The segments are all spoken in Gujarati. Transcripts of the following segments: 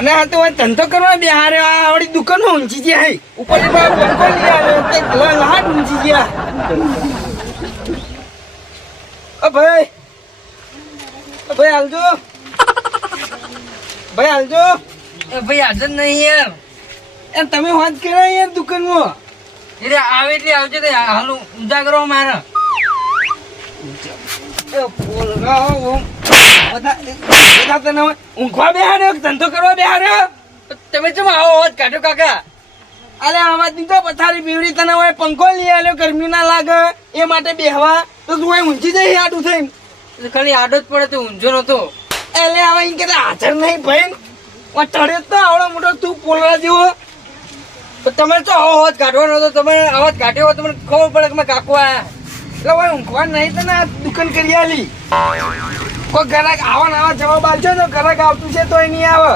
કોને હતો હોય ધંધો કરવા બેહારે આ આવડી દુકાનમાં ઊંચી ગયા ઉપર લઈ લાટ ઊંચી ગયા. ભાઈ. ભાઈ હાલજો. ભાઈ હાલજો. એ ભાઈ હાજર નહીં યાર એ તમે વાત કર્યા યાર દુકાનમાં. એટલે આવે એટલે આવજો તે હાલ ઉજાગરો મારા. હો, ઓમ. બધા બધા તને ઊંઘવા બેહાડ્યો ધંધો કરવા બેહાડ્યો તમે ચમ આવો અવાજ કાઢ્યો કાકા? અરે આવાજની તો પથારી પીવડી તને હોય પંખો લઈ આવ્યો ગરમી ના લાગે એ માટે બેહવા. તો તું અહીં ઊંચી જઈ થઈને. એટલે ખાલી આડો જ પડે તો ઊંઝો નતો એટલે હવે એમ કે હાજર નહીં ભાઈ. ઓ તો આવડો મોટો તું પોલરા જેવો. તમે તો અવાજ કાઢવાનો હતો તમે અવાજ કાઢ્યો હોય તમને ખબર પડે કે મેં કાકો આયા. એટલે ઊંઘવા નહીં તને આ દુકાન કરી આલી. કોઈ ગ્રાહક આવા ને આવા જવાબ આલજો તો ગ્રાહક આવતું છે તોય નહીં આવે.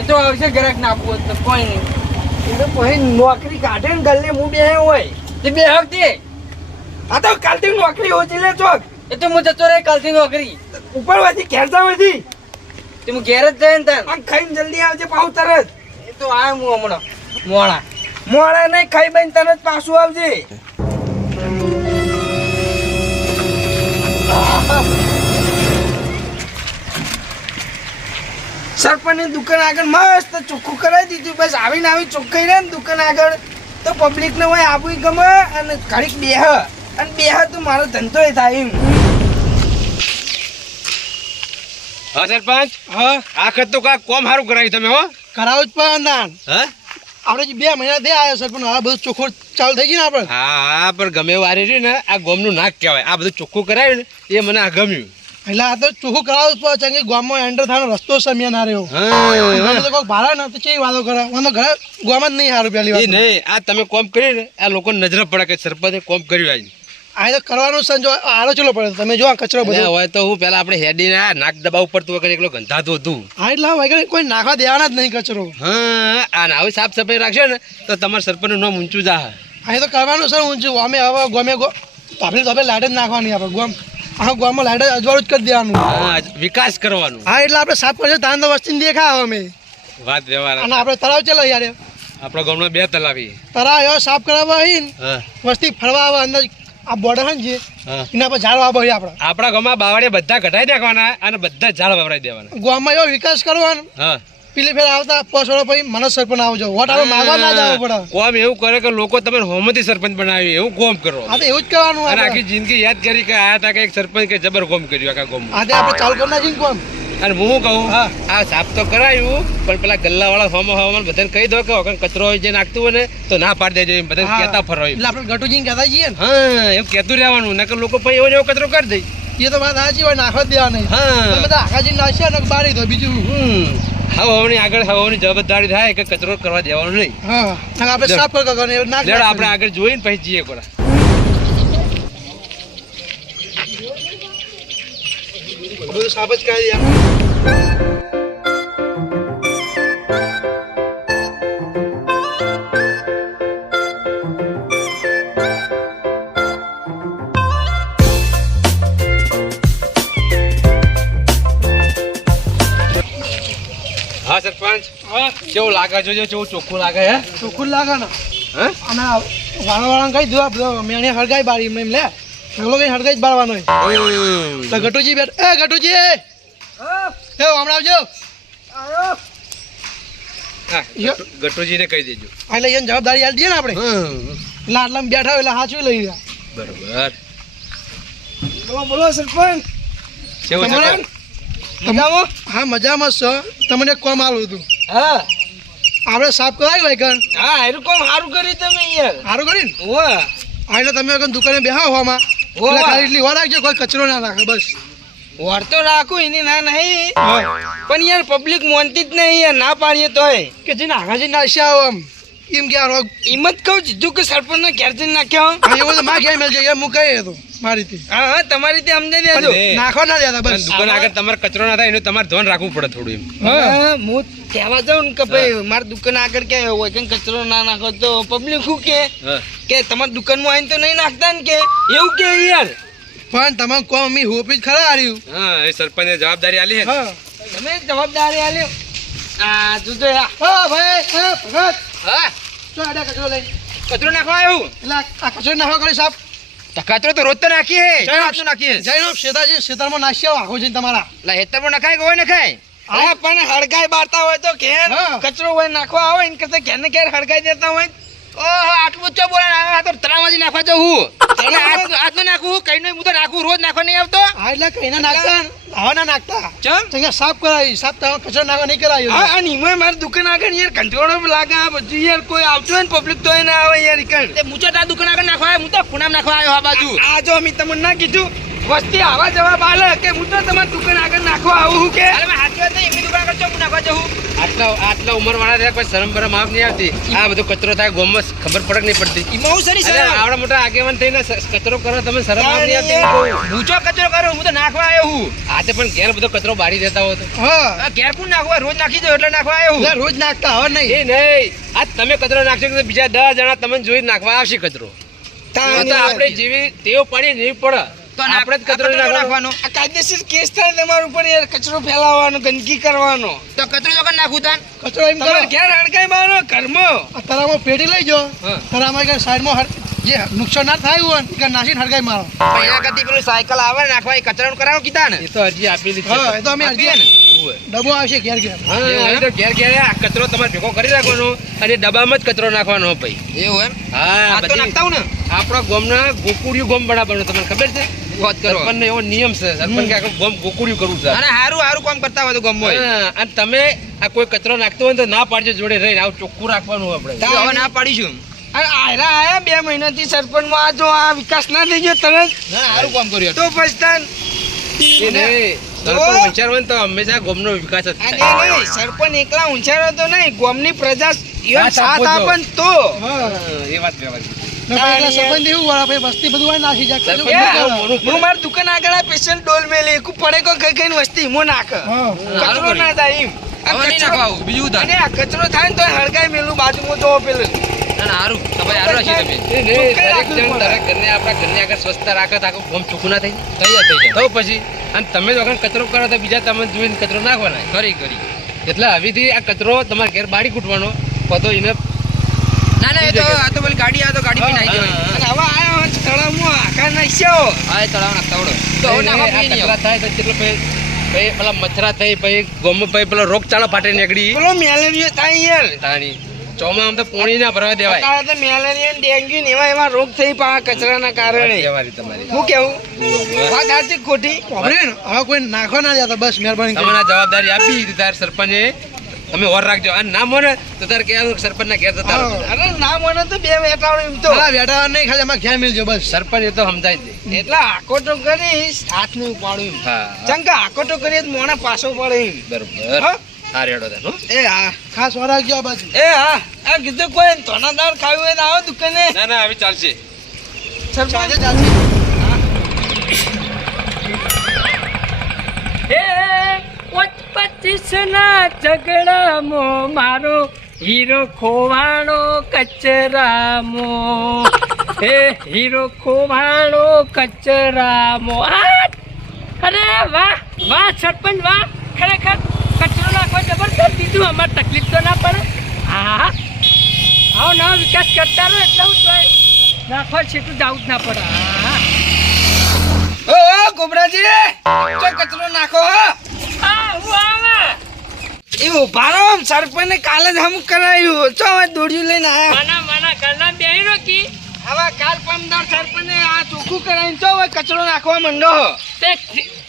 એ તો આવશે ગ્રાહક ના આપવું તો કોઈ નહીં. એટલે કોઈ નોકરી કાઢે ને ગલ્લે હું બે હોય. તે બે હક દે. આ તો કાલથી નોકરી ઓછી લે ચોક. એ તો હું જતો રહે કાલથી નોકરી. ઉપર વાથી ઘેરતા વાથી તે હું ઘેર જ જાય ને તાર. આ ખાઈને જલ્દી આવજે પાવ તરત. એ તો આ હું હમણાં. મોડા મોડા નહીં ખાઈ બઈને તરત પાછું આવજે. સરપંચની દુકાન આગળ મસ્ત ચોખ્ખું કરાવી દીધું. બસ આવીને આવી ચોખ્ખાઈ રહે ને દુકાન આગળ. તો પબ્લિક ને હોય આવું ગમે અને ઘડીક બેહ. અને બેહ તો મારો ધંધો એ થાય એમ. હા સરપંચ? હા. આખત તો કાંઈક કોમ સારું કરાવ્યું તમે હો? કરાવું જ પણ ના હા? આપણે બે મહિના થયા આવ્યો પણ આ બધું ચોખ્ખું ચાલુ થઈ ગયું ને આપણે? હા હા પણ ગમે વારે રહ્યું ને આ ગોમનું નાક કહેવાય. આ બધું ચોખ્ખું કરાવ્યું ને એ મને આ ગમ્યું. એટલે આ તો ચોખ્ખું કરાવવું જ પડે છે કે ગામમાં એન્ટર થવાનો રસ્તો સમય ના રહ્યો. તો કોઈ ભાડા ના તો ચેવી વાતો કરે? મને ઘરે ગામ જ નહીં સારું પેલી વાત. નહીં આ તમે કોમ કરી ને આ લોકો નજર પડે કે સરપંચે કોમ કર્યું આજ. આ તો કરવાનું સંજો આરો ચલો પડે તમે જો આ કચરો બધો. હોય તો હું પેલા આપણે હેડી ના નાક દબાવ પડતું વગર એકલો ગંધાતું હતું. હા એટલે વગર કોઈ નાખવા દેવાના જ નહીં કચરો. હા આ આવી સાફ સફાઈ રાખશે ને તો તમારા સરપંચનું નામ ઊંચું જા આ તો કરવાનું સર ઊંચું. અમે હવે ગમે આપણે તો આપણે લાઈટ જ નાખવાની આપણે ગામ આ ગામમાં લાઈટ અજવાળું જ કરી દેવાનું. હા વિકાસ કરવાનો. હા એટલે આપણે સાફ કરીએ તાન તો વસ્તી દેખાવ અમે. વાત વ્યવહાર. અને આપણે તળાવ ચલો યાર. આપણા ગામમાં બે તલાવી. તળાવ એવો સાફ કરાવવા આવી વસ્તી ફરવા આવે અંદર આ બોર્ડર છે એના પર ઝાડ વાવવા આપણે. આપણા ગામમાં બાવળે બધા ઘટાઈ નાખવાના અને બધા ઝાડ વાવરાઈ દેવાના. ગામમાં એવો વિકાસ કરવાનો. હા. પેલી ફેર આવતા વર્ષ પછી મને સરપંચ આવજો વોટ આવે માગવા ના જવું પડે કોમ એવું કરે કે લોકો તમે હોમથી સરપંચ બનાવી એવું કોમ કરો. આ તો એવું જ કરવાનું અને આખી જિંદગી યાદ કરી કે આયા હતા કે એક સરપંચ કે જબર કોમ કર્યું આખા કોમ આજે આપણે ચાલુ કરી નાખીએ કોમ. અને હું કહું? હા. આ સાફ તો કરાયું પણ પેલા ગલ્લા વાળા હોમો હવામાન બધાને કહી દો કે વગર કચરો જે નાખતું હોય ને તો ના પાડી દેજો એમ. બધા કહેતા ફરો એટલે આપણે ગટુજીને કહેતા જઈએ ને. હા એવું કહેતું રહેવાનું. નકર લોકો પછી એવો એવો કચરો કરી દે. એ તો વાત સાચી હોય નાખવા જ દેવા નહીં. હા. બધા આખાજી નાખ્યા ને બારી દો બીજું હમ. હવાની આગળ હવાની જવાબદારી થાય કે કચરો કરવા દેવાનો નહીં. હા આપણે સાફ કરી કરવાનું નાખ લેડો આપણે આગળ જોઈને પછી જઈએ કોડા બધું સાફ જ કરી કેવું લાગે? જોજો કેવું ચોખ્ખું લાગે હે? ચોખ્ખું લાગે ને. હા? અને વાળા વાળા કહી દો મેં હળગાઈ બારી એમ લે. પેલો કઈ હળગાઈ જ બારવાનો તો ગટુજી બેઠ એ ગટુજી! એ હમણાં આવજો. ગટુજી ને કહી દેજો. એટલે એને જવાબદારી આલી દઈએ ને આપણે. એટલે આટલા બેઠા એટલે સાચું લઈ ગયા બરોબર. બોલો બોલો સરપંચ. કેવું છે હા મજામાં છો. તમને કોમ આલું હતું. હા. આપણે સાફ કરાવી હોય ઘર? હા એનું કોમ સારું કર્યું તમે યાર. સારું કરીને વાહ હા એટલે તમે અગર દુકાને બેહા હોવામાં હોવા. એટલે ખાલી એટલી વાર રાખજો કોઈ કચરો ના નાખે બસ. વાર તો રાખું એની ના નહીં. પણ યાર પબ્લિક મોનતી જ નહીં યાર ના પાડીએ તોય. કે જે નાખાજી નાશ્યા આવો આમ. એમ કે રોગ? એમ જ કહું સીધું કે સરપંચ ને ઘેર જઈને નાખ્યો એવું તો માં ઘેર મેલ જઈએ? હું કહી હતો મારી થી હા હા તમારી થી અમને દેજો. નાખો ના દેતા બસ. દુકાન આગળ તમારે કચરો ના થાય એનું તમારે ધ્યાન રાખવું પડે થોડું એમ. હા હું કહેવા જાઉં ને કે ભાઈ મારી દુકાન આગળ કે હોય? કે કચરો ના નાખો તો પબ્લિક શું કે? કે તમારી દુકાનમાં આવીને તો નહીં નાખતા ને કે? એવું કે યાર. પણ તમે કોમ અમી હોપી જ ખરા હાર્યું. હા એ સરપંચે જવાબદારી આલી હે. હા. તમે જવાબદારી આલ્યો આ જોજો. હા ભાઈ હા ભગત. હા. કચરો લઈ કચરો નાખવા આવ્યું? એટલે આ- કચરો નાખવા કરી સાહેબ કચરો તો રોજ તો નાખીએ નાખીએ? જઈને શેતાજી ખેતરમાં નાખી આવો આખો જઈને તમારા. લા હેતરમાં નખાય કે હોય નખાય? હા પણ હડકાઈ બારતા હોય તો ઘેર કચરો હોય નાખવા આવે એને કરતા ઘેર ને ઘેર હડકાઈ દેતા હોય. ઓહો આટલું ચો બોલે આ તો તળાવમાંથી નાખવા જવું હું. આજ નાખું કઈ નહીં હું તો નાખું રોજ નાખવા નહીં આવતો. હા એટલે કઈને નાખતા. આવા ના નાખતા. ચમ? અહીંયા સાફ કરાવી સાફ તો કચરો નાખવા નહીં કરાયો. હા અને એમાં મારી દુકાન આગળ યાર કંટ્રોલ લાગે. આ બધું યાર કોઈ આવતું હોય ને પબ્લિક તો એને આવે યાર ઈકણ. તે મૂચો તાર દુકાન આગળ નાખવા હું તો ખૂણામાં નાખવા આવ્યો આ બાજુ. આ જો અમે તમને ના કીધું વસ્તી આવા જવાબ આલે કે હું તો તમારી દુકાન આગળ નાખવા આવું છું કે? અરે હાચી વાત નહીં એમની દુકાન આગળ ચો હું નાખવા જવું આટલા આટલા ઉંમર વાળા રહ્યા કોઈ શરમ ભરમ આવ નહીં આવતી. આ બધો કચરો થાય ગોમસ ખબર પડક નહીં પડતી. એમાં હું સરી સર આવડા મોટા આગેવાન થઈને કચરો કરો તમે શરમ આવ નહીં આવતી ઊંચો કચરો કરો? હું તો નાખવા આવ્યો હું આજે પણ ઘેર બધો કચરો બાળી દેતા હો તો. હા. ઘેર કોણ નાખવા? રોજ નાખી દો એટલે નાખવા આવ્યો હું રોજ નાખતા હવે નહીં. એ નહીં. આ તમે કચરો નાખશો કે બીજા દસ જણા તમને જોઈ નાખવા આવશે કચરો. આપણે જેવી ટેવ પડી નહીં પડે. તો આપણે જ કચરો નાખવાનો. આ કાયદેસર કેસ થાય તમારા ઉપર યાર કચરો ફેલાવવાનો ગંદકી કરવાનો. તો કચરો જો નાખું તાન? કચરો એમ કરો. ઘેર હડકાઈ મારો ઘરમાં આ તરામાં પેટી લઈ હા. તરામાં કે સાઈડમાં હર- જે નુકસાન ના થાય હોય કે નાસી હરગાઈ મારો. પહેલા કરતી પેલું સાયકલ આવે નાખવા એ કચરાનું કરાવો કીધા ને? એ તો અરજી આપેલી છે હા એ તો અમે આપીએ ને? ડબ્બો આવશે ઘેર ઘેર. હા તો ઘેર ઘેર આ કચરો તમારે ભેગો કરી રાખવાનો અને ડબ્બામાં જ કચરો નાખવાનો ભાઈ. એવું એમ? હા તો નાખતા હું ને. આપણા ગોમના ગોકુડિયું ગોમ બનાવવાનું તમને ખબર છે? વાત કરો. સરપંચનો એવો નિયમ છે. સરપંચ કે આખું ગોમ ગોકુડિયું કરવું છે. અને હારું હારું કામ કરતા હોય તો ગમ હોય. અને તમે આ કોઈ કચરો નાખતો હોય તો ના પાડજો જોડે રહીને. આવું ચોખ્ખું રાખવાનું આપણે. હવે ના પાડીશું. આયરા આયા બે મહિનાથી સરપંચમાં. આ જો આ વિકાસ ના થઈ ગયો તરત. ના સારું કામ કર્યું તો પછી તાન એ સરપંચ વિચાર હોય તો હંમેશા ગોમનો વિકાસ જ થાય. સરપંચ એકલા ઊંચાડો તો નહીં. ગોમની પ્રજા સાથ સાથ આપવો આપે ને તો. એ વાત કહેવાની. સંબંધ એવું વાળા વસ્તી બધું નાખી જાય. હું મારી દુકાન આગળ પેશન્ટ ડોલ મેલે. એક પડે કો કઈ કઈ વસ્તી મો નાખ. કચરો ના થાય એમ. બીજું કચરો થાય ને તો હળગાઈ મેલું બાજુમાં જો પેલું. સારું રાખી તમે. એ નહીં, ચોખ્ખાઈ દરેક જણ દરેક ઘરને આપણા ઘરની આગળ સ્વચ્છતા રાખે તો આખું ગોમ ચોખ્ખું ના થાય થઈ જાય થઈ જાય. તો પછી અને તમે જ કચરો કરો તો બીજા તમે જોઈને કચરો નાખવાના. ખરી ખરી એટલે હવેથી આ કચરો તમારે ઘેર બાળી કૂટવાનો તો એને ના ના એ તો આ તો પેલી ગાડી આ તો ગાડી પીને આવી જવાની હવે આયો તળાવમાં આકાર નાખ્યો. હા તળાવ નાખતા તો હવે નાખવા આ પીએ નહીં કચરા થાય તો કેટલો પછી પછી પેલા મચ્છરા થઈ પછી ગોમ ભાઈ પેલો રોગચાળો ફાટે નીકળી. પેલો મેલેરિયો થાય યાર. તાણી. ચોમામાં તો પોણી ના ભરવા દેવાય. અત્યારે તો મેલેરિયા ડેન્ગ્યુ ને એવા એવા રોગ થઈ પા કચરાના કારણે. તમારી. હું કેવું? વાત સાચી ખોટી? હવે કોઈ નાખવા ના જતા બસ મહેરબાની જવાબદારી આપી તાર સરપંચે. તમે ઓર રાખજો. અને ના મને તો તારે કે સરપંચ ના ઘેર જતા અરે ના મને તો બે વેટાડો એમ તો. હા બેટા નહીં ખાલી અમારે ઘેર મિલજો બસ. સરપંચ એ તો સમજાય જ દે એટલે આકોટો કરી હાથનું ઉપાડું એમ. હા ચંકા આકોટો કરી તો મોણા પાછો પડે એમ. બરોબર. હા? રેડો તને એ હા. ખાસ ઓર રાખજો આ બાજુ. એ હા. આ કીધું કોઈ ધોનાદાર ખાવું હોય તો આવો દુકાને. ના ના હવે ચાલશે. સરપંચ? ચાલશે ચાલશે પચીસના ઝઘડામાં, મારો હીરો ખોવાણો કચરામો. હે હીરો ખોવાણો કચરામો! અરે વાહ વાહ સરપંચ, વાહ! ખરેખર કચરો નાખવા જબરદસ્ત દીધું અમારે તકલીફ તો ના પડે. હા આવો નવો વિકાસ કરતા રહો એટલે હું તો નાખવા છે તો જવું જ ના પડે. હા ઓ ગોબરાજી કચરો નાખો, હા! એ ઊભા રહો સરપંચને કાલે જ હમ કરાયું ચો હવે દોડ્યું લઈને આયા. માના માના ઘરના બેહી રોકી હવે કાલ પમદાર સરપંચને આ ચોખ્ખું કરાવીને ચો હવે કચરો નાખવા મંડો તે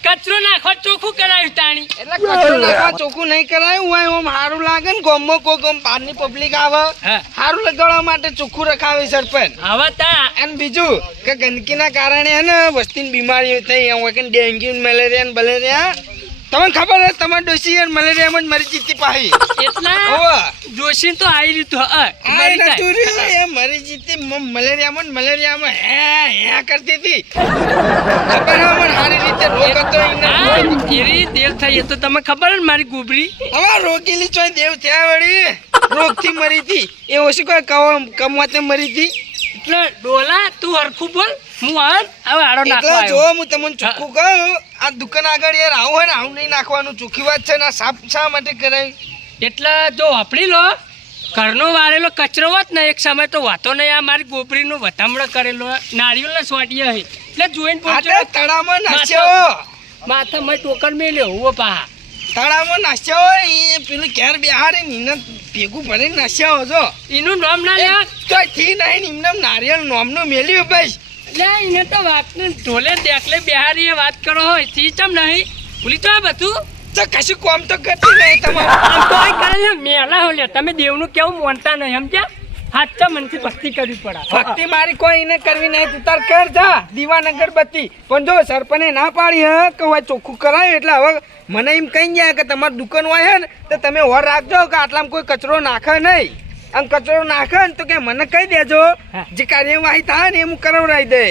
કચરો નાખો ચોખ્ખું કરાયું તાણી. એટલે કચરો નાખવા ચોખ્ખું નહીં કરાયું હોય એમ સારું લાગે ને ગામમાં કોઈ ગામ બહારની પબ્લિક આવે. સારું લગાડવા માટે ચોખ્ખું રખાવે સરપંચ. હવે તા. અને બીજું કે ગંદકીના કારણે હે ને વસ્તીની બીમારીઓ થઈ હોય કે ડેન્ગ્યુ મલેરિયા ને બલેરિયા તમને ખબર હે તમારે ડોસી મલેરિયા મલેરિયામાં જ મરી જીતી પાહી. એટલા? ઓ જોશી તો આવી રીતો હ આ મરી. નતું રહ્યું, એ મરી જીતી મલેરિયા મલેરિયામાં મલેરિયા મલેરિયામાં હે હે કરતી હતી. ખબર હે મને સારી રીતે રોગ હતો ઇને હા, એરી દેવ થઈ તો તમે ખબર ને મારી ગુબરી? હવે રોગીલી ચોય દેવ થયા વળી. રોગથી મરી હતી. એ ઓછી કોઈ કમ કમવાતે મરી હતી. એટલે ડોલા તું હરખું બોલ. હું આવ હવે આડો એટલે જો હું તમને ચોખ્ખું કહું આ દુકાન આગળ યાર આવું હોય ને આવું નહીં નાખવાનું. ચોખ્ખી વાત છે ને સાફ શા માટે કરાય? એટલે જો વાપરી લો. ઘરનો વાળેલો કચરો હોત ને એક સમય તો વાતો નહીં. આ મારી ગોબરીનો વટામણો કરેલો. નારિયેળના સોટિયા હે. એટલે જોઈને પહોંચ્યો તળાવમાં નાસ્યો. માથામાં ટોકન મેલ્યો ઊભો પા તળાવમાં નાસ્યો એ પેલું ક્યારે બેહાડી નીને ભેગું ભરીને નાસ્યો છો એનું નામ ના લે તો થી નહીં એમને નારિયેળ નામનું મેલ્યું બસ. લે એને તો વાત ઢોલે દેખલે બિહારી વાત કરો હોયથી ચમ નહીં? ભૂલી તો બધું. તો કશું કોમ તો કરતી નહીં તમારે. મેલા હો લે તમે દેવનું કેવું માનતા નહીં સમજ્યા? સાચા મનથી ભક્તિ કરવી પડે. ભક્તિ મારી કોઈ એને કરવી નહીં તું તાર કર જા દીવાન અગરબત્તી પણ જો સરપંચે ના પાડી હે કે હવે ચોખ્ખું કરાય એટલે હવે મને એમ કહી ગયા કે તમારી દુકાન હોય હે ને તો તમે ઓર રાખજો કે આટલામાં કોઈ કચરો નાખે નહીં. અને કચરો નાખે ને તો કે મને કહી દેજો. જે કાર્યવાહી થાય ને એ હું કરાવડાવી દે.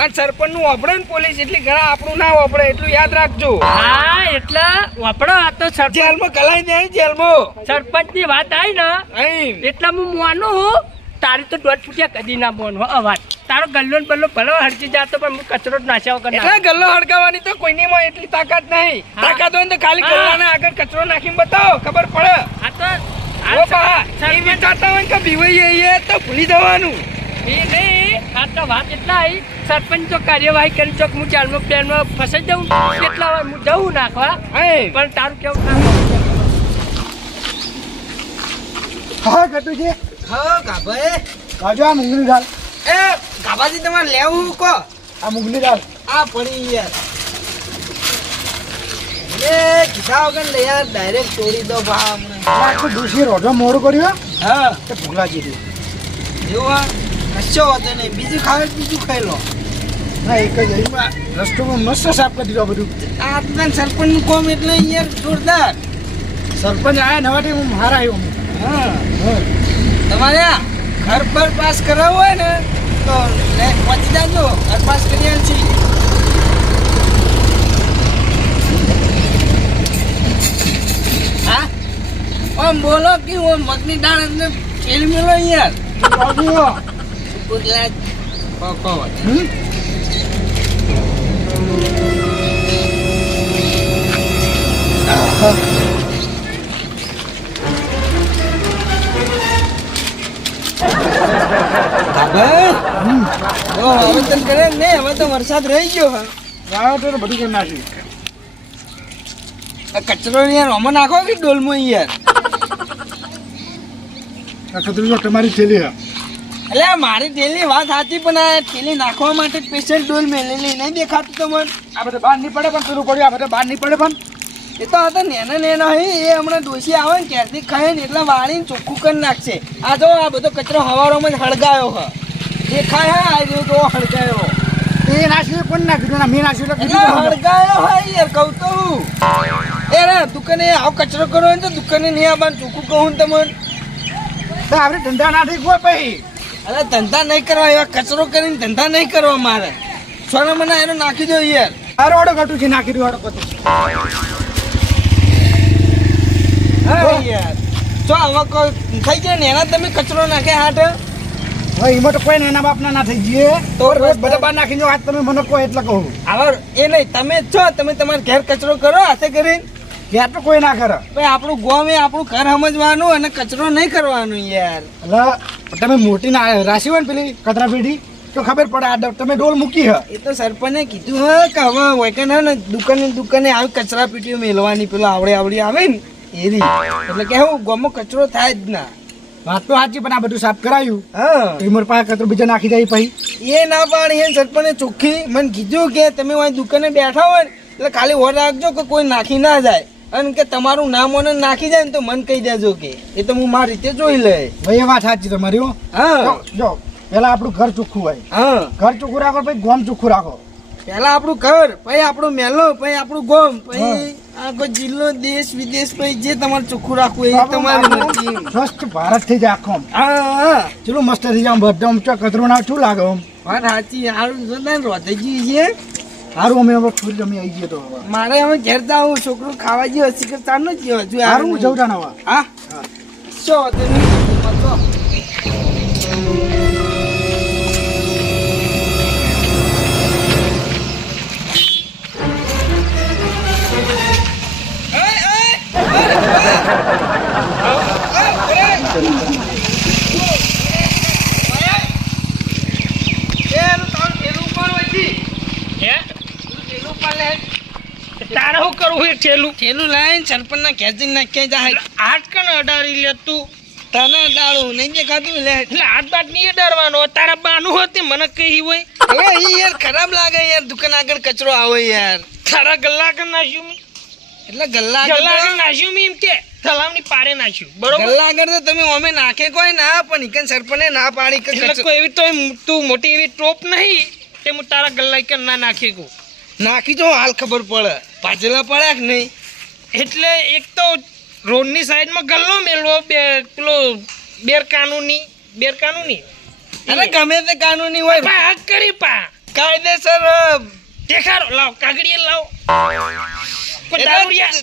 અને સરપંચનું વાપરે ને પોલીસ એટલી ઘણા આપણું ના વાપરે એટલું યાદ રાખજો. હા એટલે વાપરો આ તો સરપંચ જેલમાં કલાઈ દે જેલમાં. સરપંચની વાત આવી ને એટલે હું માનું હું તારી તો દોઢ ફૂટ્યા કદી ના બોન અવાજ. તારો ગલ્લો ને બલ્લો ભલો હડકી જાતો પણ હું કચરો જ નાખ્યા વગર એટલે ગલ્લો હડકાવાની તો કોઈની માં એટલી તાકાત નહીં. તાકાત હોય ને તો ખાલી હા. આગળ કચરો નાખીને બતાવો ખબર પડે. આ તો એ વિચારતા હોય કે બીવાઈએ એ તો ભૂલી જવાનું. એ નહીં આ તો વાત એટલા આવી સરપંચ તો કાર્યવાહી કરી ચોક હું ચાલમાં પ્લેનમાં ફસાઈ જાઉં કેટલા વાર હું જવું નાખવા. પણ તારું કેવું હા ગટુજી. હા ગાભાઈ કાજો આ મૂંગની દાળ. એ ગાભાજી તમારે લેવું કો આ મૂંગની દાળ. આ પડી યાર. એ કીધા વગર ને યાર ડાયરેક્ટ તોડી દો ભા હમણાં. આખું ડોસી રોજો મોડું કર્યું હા. તે ભૂલાજી દે એવું કશો વાંધો નહીં. બીજું ખાવે બીજું ખાઈ લો. ના એક જ એમાં રસ્તોમાં મસ્ત સાફ કરી દીધો બધું. આ તો સરપંચનું કોમ એટલે યાર જોરદાર. સરપંચ આયા નવાથી હું હારા આવ્યો હા. તમારે ઘર પર પાસ કરાવવું હોય ને તો પહોંચી જાજો. ઘર પાસ કરી છીએ બોલો કે હું મગની દાળ અંદર ખેલ મેલો યાર? બાબુઓ ઉડલા કોકો. ઓ હવે તને કરે ને હવે તો વરસાદ રહી ગયો વાવેતર બધું કરી નાખ્યું. કચરો યાર આમાં નાખો કે ડોલમાં યાર? આ તમારી થેલી એટલે મારી થેલી વાત સાચી પણ આ થેલી નાખવા માટે સ્પેશિયલ ડોલ મેલેલી નહીં દેખાતું તમને. આ બધા બહાર નહીં પડે પણ પેલું પડ્યું આ બધા બહાર નહીં પડે પણ. એ તો આ તો નેના નેના હોય એ હમણાં ડોસી આવે ને ક્યારથી ખાય ને એટલે વાળીને ચોખ્ખું કરી નાખશે. આ જો આ બધો કચરો હવારોમાં જ હળગાયો હ. દેખાય હા આ તો હળગાયો. એ નાખ્યું પણ ના મેં નાખ્યું કીધું હળગાયો હા યાર કહું તો એ રે દુકાને આવો કચરો કરો ને તો દુકાને નહીં આવવાનું ચોખ્ખું કહું તમને. તો આપણે ધંધા ના થઈ કોઈ પછી. અરે ધંધા નહીં કરવા એવા કચરો કરીને ધંધા નહીં કરવા મારે. સોના મને એનો નાખી દો યાર. આ ઓડો કટું છે નાખી દો ઓડો કટું યાર. જો આવા કોઈ થઈ જાય ને એના તમે કચરો નાખે હાટ. હવે એમાં તો કોઈ એના બાપના ના થઈ જઈએ. તો રોજ બધા નાખીને આજ તમે મને કહો એટલે કહું. હવે એ નહીં તમે છો તમે તમારા ઘેર કચરો કરો હાથે કરીને. ત્યાં તો કોઈ ના કરે. ભાઈ આપણું ગોમ એ આપણું ઘર સમજવાનું અને કચરો નહીં કરવાનો યાર. એટલે તમે મોટી ના રાશી હોય ને પેલી કચરા પેઢી તો ખબર પડે આ તમે ડોલ મૂકી હ. એ તો સરપંચે કીધું હ કે હવે હોય હે ને દુકાને દુકાને આવી કચરા પેટીઓ મેલવાની પેલો આવડે આવડી આવે ને એ રી એટલે કે હું ગોમાં કચરો થાય જ ના. વાત તો સાચી પણ આ બધું સાફ કરાયું. હા. ટ્રીમર પાસે કચરો બીજા નાખી જાય પછી. એ ના પાડી એ સરપંચે ચોખ્ખી. મને કીધું કે તમે અહીં દુકાને બેઠા હોય ને એટલે ખાલી ઓર રાખજો કે કોઈ નાખી ના જાય. અને કે તમારું નામ મને નાખી જાય ને તો મને કહી દેજો કે. એ તો હું મારી રીતે જોઈ લે. ભાઈ એ વાત સાચી તમારી હા. જો, પેલા આપણું ઘર ચોખ્ખું હોય. હા. ઘર ચોખ્ખું રાખો પછી ગોમ ચોખ્ખું રાખો. પેલા આપણું ઘર પછી આપણું મેલો પછી આપણું ગોમ પછી આખો જિલ્લો દેશ વિદેશ પછી જે તમારે ચોખ્ખું રાખવું એ તમારું સ્વચ્છ ભારત થઈ જાય આખો. હા ચલો મસ્ત થઈ જાય બધા કચરો ના શું લાગે વાત સાચી હારું જોતા રોધાઈ ગયું છે. સારું અમે હવે થોડી અમે આવી જઈએ તો હવે. મારે હવે ઘેર જાવ છોકરું ખાવા જેવો હશે કે ચાલુ જ જો સારું હું તાણ હવે. હા? શું વાંધો Thank વાંચો. એ એનું તારું પેલું ઉપર હોય છે. હે પેલું ઉપર લે. તારે શું કરવું એ ઠેલું? પેલું લાઈન સરપંચના ખેંચીને નાખી જાય હાથ કણ અડાડી લે તું? તને દાડું નહીં જે ખાધું લે. એટલે હાથ બાટ નહીં અડાડવાનો તારા બાનું હોતી મને કહી હોય. હવે ઈ યાર ખરાબ લાગે યાર દુકાન આગળ કચરો આવે યાર. તારા ગલ્લા કર નાખ્યું મેં? એટલે ગલ્લા ગલ્લા આગળ નાખ્યું મેં એમ કે? સલામની પાડે નાખ્યું બરોબર? ગલ્લા આગળ તો તમે અમે નાખે કોઈ ના પણ ઇકન સરપંચે ના પાડી કે એટલે કોઈ એવી તો તું મોટી એવી ટોપ નહીં તે હું તારા ગલ્લા ઇકન ના નાખી કહું નાખી જો હાલ ખબર પડે. પાછળ પડ્યા કે નહીં? એટલે એક તો રોડની સાઈડમાં ગલ્લો મેળવો બે પેલો બેર કાનૂની બેર કાનૂની અરે ગમે તે કાનૂની હોય. પા હક કરી પા. કાયદેસર દેખાડો. લાવ કાગડીએ લાવ.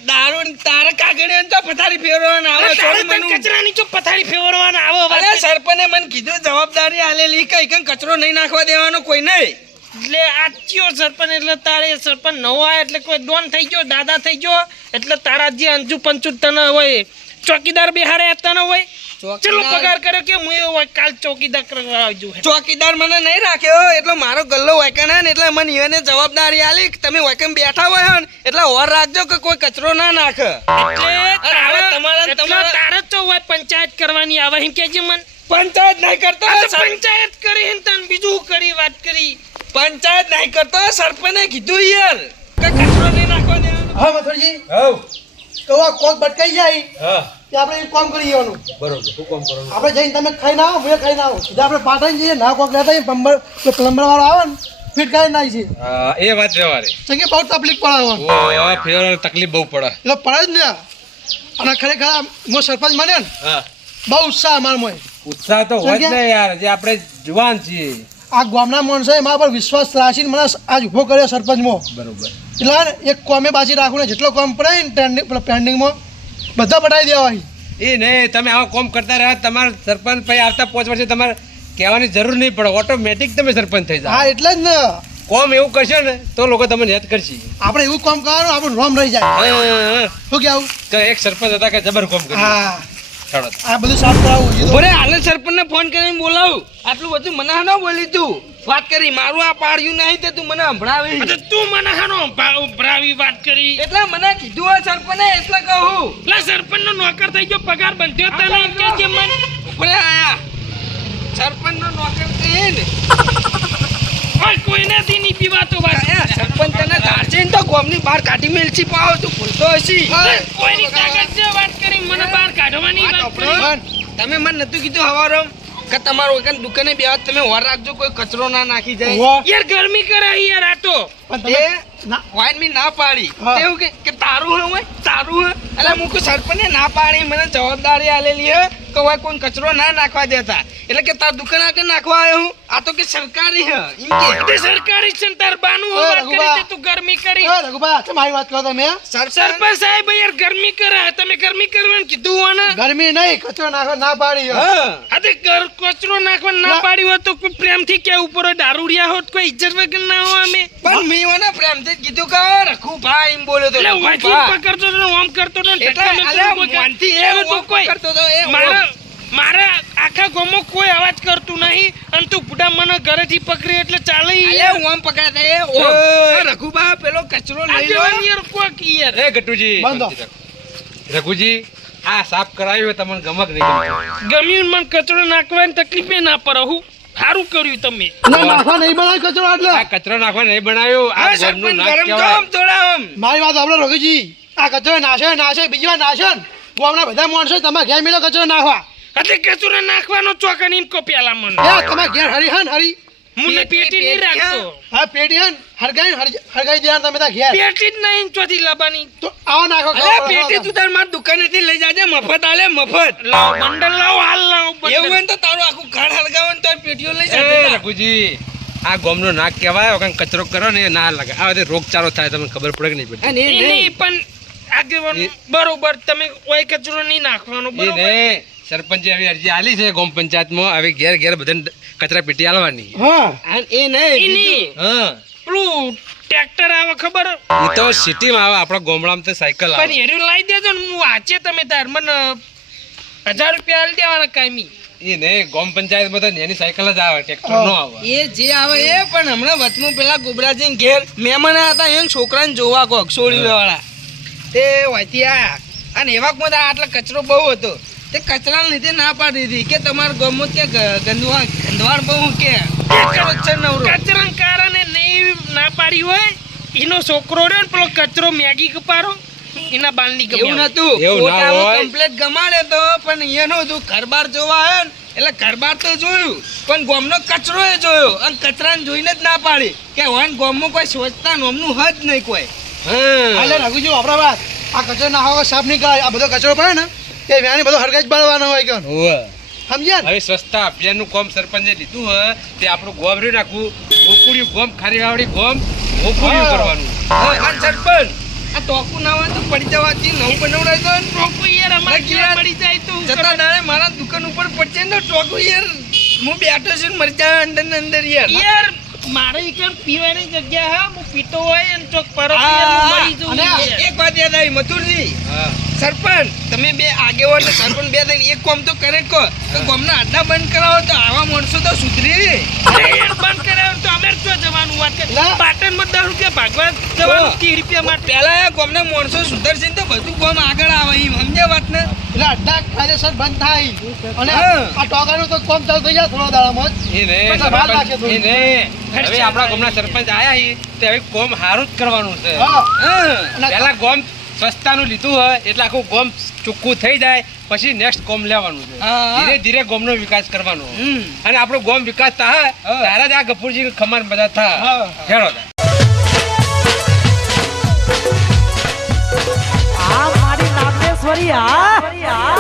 દારૂ તારે કાગળિયો તો પથારી ફેરવાના આવે કચરાની ચો પથારી ફેરવવાના આવે સરપંચે મને કીધું જવાબદારી આલેલી કઈ કઈ કચરો નહીં નાખવા દેવાનો કોઈ નહીં. એટલે આ ચિયો સરપંચ? એટલે તારે સરપંચ નવો એટલે કોઈ ડોન થઈ ગયો દાદા થઈ ગયો? એટલે તારા જે અંજુ પંચુ તને હોય ચોકીદાર બિહારે તને હોય? ચલો પગાર કર્યો કે હું એવો કાલ ચોકીદાર કરવા આવજો ચોકીદાર મને નહીં રાખ્યો એટલે મારો ગલ્લો વાયકણ હે ને એટલે મને એને જવાબદારી આલી તમે વાયકણ બેઠા હોય ને એટલે ઓર રાખજો કે કોઈ કચરો ના નાખે. એટલે તમારા- તમારા- તારે તો હોય પંચાયત કરવાની આવે એમ કેજે મન. પંચાયત નહીં કરતો પંચાયત કરી તને બીજું કરી વાત કરી. પંચાયત નહીં કરતો સરપંચે કીધું યાર કે કચરો નહીં નાખવા દેવાનો. હા મથુરજી. હવ તો આ કોક બટકાઈ જાય હા. કે આપણે એક કામ કરી જવાનું બરોબર. શું કામ કરવાનું? આપણે જઈને તમે ખાઈ ના આવો ખાઈ ના આવો. સીધા આપણે પાટણ જઈએ ના કોક લેતા પ્લમ્બર પ્લમ્બર વાળો આવે ને ફિટ કરી નાખી છે હા એ વાત વ્યવહારે. કે બહુ તકલીફ પડે ઓ ફેર તકલીફ બહુ પડે. એટલે પડે જ ને અને ખરેખર મો સરપંચ માને ને હા. બહુ ઉત્સાહ અમારા મોય ઉત્સાહ તો હોય જ ને યાર જે આપણે જુવાન છીએ. આ ગામના માણસો એમાં પર વિશ્વાસ રાખીને મને આજ ઊભો કર્યો સરપંચમાં. બરોબર. એટલે એક કોમે બાજી રાખું ને જેટલો કોમ પડે ને પેન્ડિંગમાં બધા પટાવી દેવાય એ નહીં તમે આવા કોમ કરતા રહ્યા તમારે સરપંચ પછી આવતા પાંચ વર્ષે તમારે કહેવાની જરૂર નહીં પડે. ઓટોમેટિક તમે સરપંચ થઈ હા જાઓ એટલે જ ને. કોમ એવું કરશો ને તો લોકો તમને યાદ કરશે. આપણે એવું કોમ કરવાનું આપણું રોમ રહી જાય. હા, હા, હા. શું કહેવું? એક સરપંચ હતા કે જબર કોમ કર્યું? હા. આ બધું સાફ હાલે સરપંચને ફોન કરીને બોલાવું. આટલું બધું મને ન બોલી તું. વાત કરી મારું આ પાડ્યું નહીં તે તું મને સંભળાવી. એટલે તું મને હાનો ભાવ ભરાવી વાત કરી. એટલે મને કીધું હોય સરપંચે એટલે કહું. લા સરપંચ નો નોકર થઈ ગયો પગાર બંધ્યો તને એમ કે જે મન? બોલે આયા. સરપંચનો નોકર છે ને ઓય કોઈનાથી નહીં પીવાતો વાત આયા સરપંચ તને ધારશે ને તો ગોમની બહાર કાઢી મેલસી પાવ તું ભૂલતો હશી. કોઈની કાગળ છે વાત કરી મને બહાર કાઢવાની વાત તમે મને નતું કીધું હવારો? કે તમારો એકન દુકાને બે તમે હોર રાખજો કોઈ કચરો ના નાખી જાય. યાર ગરમી કરે યાર આ તો એ વાઈન મી ના પાડી. એવું કે કે તારું હે હોય તારું હોય એટલે હું કોઈ સરપંચે ના પાડી મને જવાબદારી આલેલી હે. કે હોય કોઈ કચરો ના નાખવા દેતા. એટલે કે તાર દુકાન આગળ નાખવા આવ્યો હું? આ તો કે સરકારી હ. એમ કે. સરકારી છે તાર બાનું વાત કરી. તે તું ગરમી કરી. ઓ રઘુબા કેમ મારી વાત કરો તમે? સર સરપંચ સાહેબ યાર ગરમી કરે. તમે ગરમી કરવાનું કીધું હોને ગરમી નહીં કચરો નાખો ના પાડી હા. આ તે કચરો નાખવા ના ના. પાડી હોત તો કોઈ પ્રેમથી કે ઉપર દારૂડિયા હોત કોઈ ઇજ્જત વગર ના હો અમે. પણ મેં મને પ્રેમથી જ કીધું કે રખુ ભાઈ એમ બોલ્યો તો. એટલે વાંચી. પકડતો તો ઓમ કરતો તો ને મોનથી એ ઓમ કોઈ કરતો તો એ મારા મારા આખા ગામમાં કોઈ અવાજ કરતું નહીં. અને તું બુડા મને ઘરેથી પકડી એટલે ચાલે અલે ઓમ પકડાતા એ ઓમ. રઘુબા પેલો કચરો લઈ લો. યાર કોક યાર. એ ગટુજી બંધો. રઘુજી. આ સાફ કરાવ્યો તમને ગમક નહીં ગમ્યું? મને કચરો નાખવાની તકલીફે ના પડે. હું સારું કર્યું તમે. ના નાખવા નહીં બનાવ્યો કચરો એટલે આ કચરો નાખવા નહીં બનાવ્યો આ ઘરનું કહેવાય. આમ. મારી વાત આપણે રોગીજી આ કચરો નાશે નાશે બીજી વાર નાશે ને. ગામના બધા માણસો તમે ઘેર મિલો કચરો નાખવા. એટલે કચરો નાખવાનો ચોકન એમ કો પેલા મને એ તમે ઘેર હરી હન હરી. હું પેટી નહીં રાખતો હા. પેટી હન હરગાઈ હરગાઈ દેવાનું તમે તા ઘેર. પેટી જ નહીં ચોથી લાવવાની તો આવો નાખો અરે પેટી તું તાર માર દુકાનેથી લઈ જાજે મફત આલે મફત. લાવ મંડળ લાવ હાલ લાવ એવું હોય તો તારું આખું ઘર હળગાવે ને તોય પેટીઓ લઈ જાજે રઘુજી આ ગોમનું નાક કહેવાય વખત કચરો કરો ને ના લાગે આ બધે રોગચાળો થાય તમને ખબર પડે કે નહીં એ નહીં પણ આગેવાન બરોબર તમે કોઈ કચરો નહીં નાખવાનો બરોબર? સરપંચે આવી અરજી આલી છે ગોમ પંચાયતમાં હવે ઘેર ઘેર બધાને કચરા પેટી આલવાની. હા. અને એ નહીં હા. પેલું ટ્રેક્ટર આવે ખબર? એ તો સિટીમાં આવે આપણા ગામડામાં તો સાયકલ પણ આવે એર્યું લાવી દેજો ને હું વાંચે તમે તાર. મને હજાર રૂપિયા આલી દેવાના કાયમી. એ નહીં ગોમ પંચાયતમાં તો એની સાયકલ જ આવે ટ્રેક્ટર નો આવે. એ જે આવે એ પણ હમણાં વચમાં પેલા ગોબરાજી ઘેર મહેમાન હતા એમ છોકરાને જોવા કોક સોળી વાળા તે વહીથી આ અને એવા કોઈ આટલા કચરો બહુ હતો. તે કચરાને લીધે ના પાડી દીધી કે તમારા ગમત કે ગંદવા ગંદવાડ બહુ કે? કચરાના કારણે નહીં ના પાડી હોય એનો છોકરો રહ્યો ને પેલો કચરો મેગી કપારો એના બાલની એવું નતું એવું ના ફોટામાં હોય. કમ્પ્લેટ ગમાડે તો પણ એનો જો ઘરબાર જોવા આવ્યો ને એટલે ઘરબાર તો જોયું પણ ગોમનો કચરો એ જોયો અને કચરાને જોઈને જ ના પાડી. કે વન ગોમમાં કોઈ સ્વચ્છતા નોમનું હ જ નહીં કોઈ. હાલે રઘુજી વાપરા વાત. આ કચરો ના હોય સાફ નહીં કરાય આ બધો કચરો પડે ને? એ વ્યાને બધો હરગાજ જ બાળવાનો હોય કે હોવે. સમજ્યા ને? હવે સ્વચ્છતા અભિયાનનું કોમ સરપંચે લીધું હોય તે આપણું ગોમ રહ્યું નાખવું ગોકુળિયું ગોમ ખારી વાવડી ગોમ ગોકુળિયું કરવાનું. હા, સરપંચ. આ ટોકુ ના હોય તો પડી જવાથી નવું બનાવડાય તો ટોકુ યાર અમારે ઘેર પડી જાય તો. જતા મારા દુકાન ઉપર પડશે ને તો ટોકું યાર. હું બેઠો છું ને મરી જાય અંદર અંદર યાર. યાર મારે ઈકણ પીવાની જગ્યા હા? હું પીતો હોય અને ચોક પર. એક વાત યાદ આવી મથુરજી. હા. સરપંચ તમે બે આગેવાન ને સરપંચ બે થઈને એક કોમ તો કરે કો તો કોમ ના અડ્ડા બંધ કરાવો તો આવા માણસો તો સુધરી. બંધ કરાવો તો અમે તો જવાનું વાત કરે. દસ રૂપિયા ભાગવા જવાનું ત્રીસ રૂપિયા માટે. પેલા આ ગોમના માણસો સુધરશે તો બધું ગોમ આગળ આવે એમ. સમજે વાત ને એટલે અડધા કાર્યસર બંધ થાય. અને. આ ટોકાનું તો કોમ ચાલુ થઈ જાય થોડા દાડામાં જ. એ નહીં હવે આપણા ગામના સરપંચ આયા હી તે હવે કોમ સારું જ કરવાનું છે. પહેલા ગોમ સસ્તાનું લીધું હોય એટલે આખું ગોમ ચોખ્ખું થઈ જાય પછી નેક્સ્ટ ગોમ લેવાનું છે. ધીરે ધીરે ગોમનો વિકાસ કરવાનો. અને આપણો ગોમ વિકાસ થાય ત્યારે જ આ ગફુરજી ખમાન બધા થાય હેડો. 以啊，可以啊。